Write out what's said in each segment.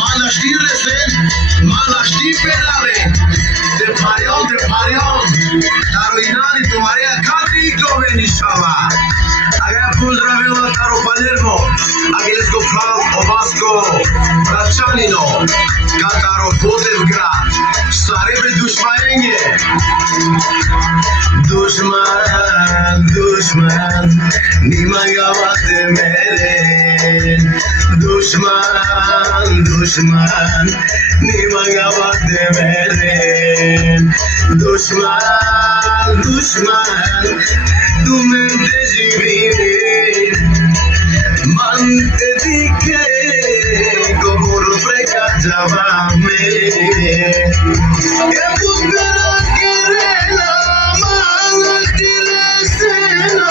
Mana știi resen, mana știi penale. De parion, Taroinani, tu Maria Cati, Goveni Šava. Aga pozdravila Taro Palermo, Agelsko Fral, Obasko, Račanino, Kataro Bodevgrad, Sarebe Dušmajenje. Dušman, nima ga vate meren. Dušman, nima ga vate meren. Dušman, tu mente živine. Man te dike, govor prekađava me. E pukara kerela, mana ti resena.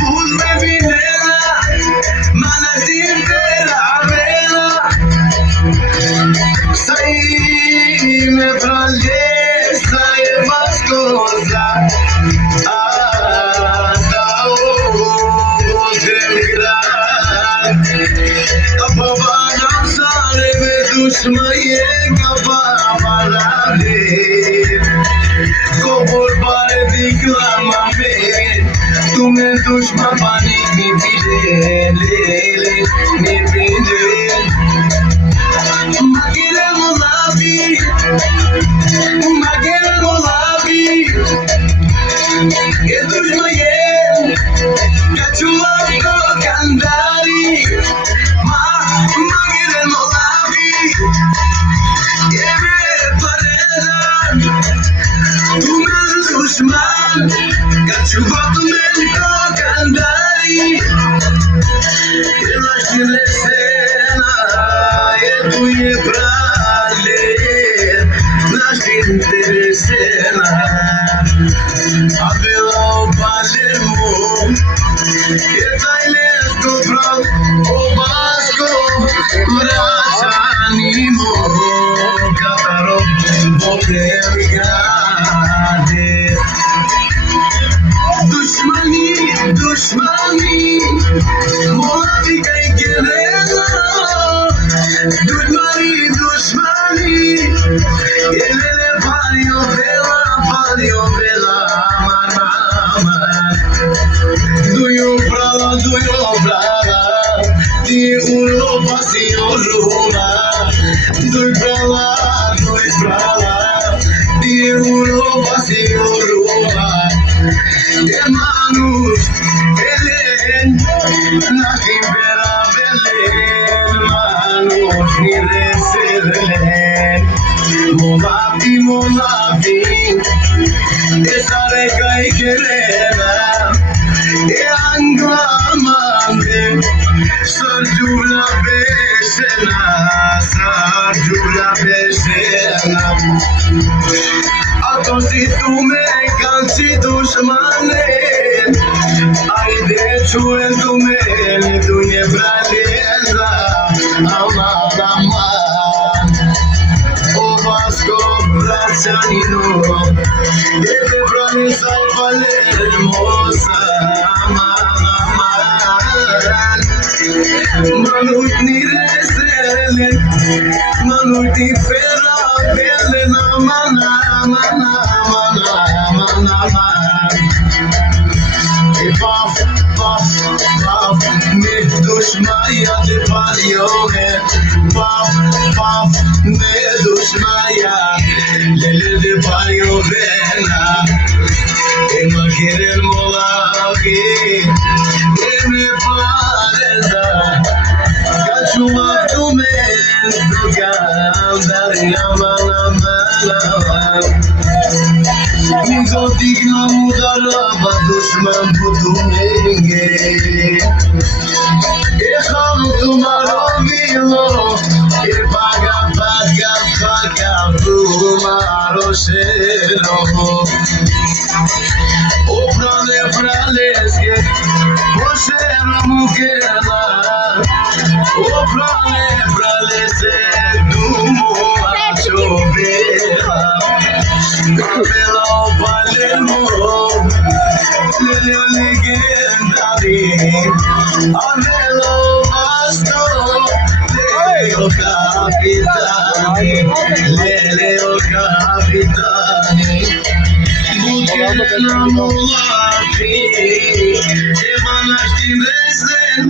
Bul me vinela, mana ti vera vela. Sai me prale, sai vascoza. Dushmaye kabalade, kobol pare dikla mame, tume dushma pani mi pide, mi pide. Magire molabi, ke dushmaye, kachuma ko kandari, magire molabi. Dushman, kaçubat menko kandari. Ilaşine sena, yeduye prale, naşin teresena. Abela Palermo, Etailesko Fral, Obasko, Račanimo, Kataro Bodevgrad. Dushmani, molavi kai kerela. Dushmani, elele pario bela, mama. Duyo brava, di ulo pasio ruma. Duy brava, di ulo pasio ruma. Emanus, Elen, Nashim Vera Belen, Manus, Nireselen, Molavi, Esare Kai Kerena, Anglamande, Sarjula Besena, Atosi tu me cansi dushmane, Aide chuen tu me dunye braleza, aman. Obasko Račanino, Ebe Pranisa Palermo, Manut ni reselen, manut ni fera belen, mana. Paf, me dushmaya de parione. Paf, me dushmaya, lele de pariovena. Ema keren molavi, eme pareza. Kachuma tumen, dukandar yamana. Nigo digna mudaraba dushman putumenge. Ekham tumaro vilo, paga tumaro shelo. O praleske, o shelo mukela. O pralese, dumo achobela. Abela Palermo, legendary. Abela Basto, o capitani, lele o capitani. Bugün amulafi, emanas timezden,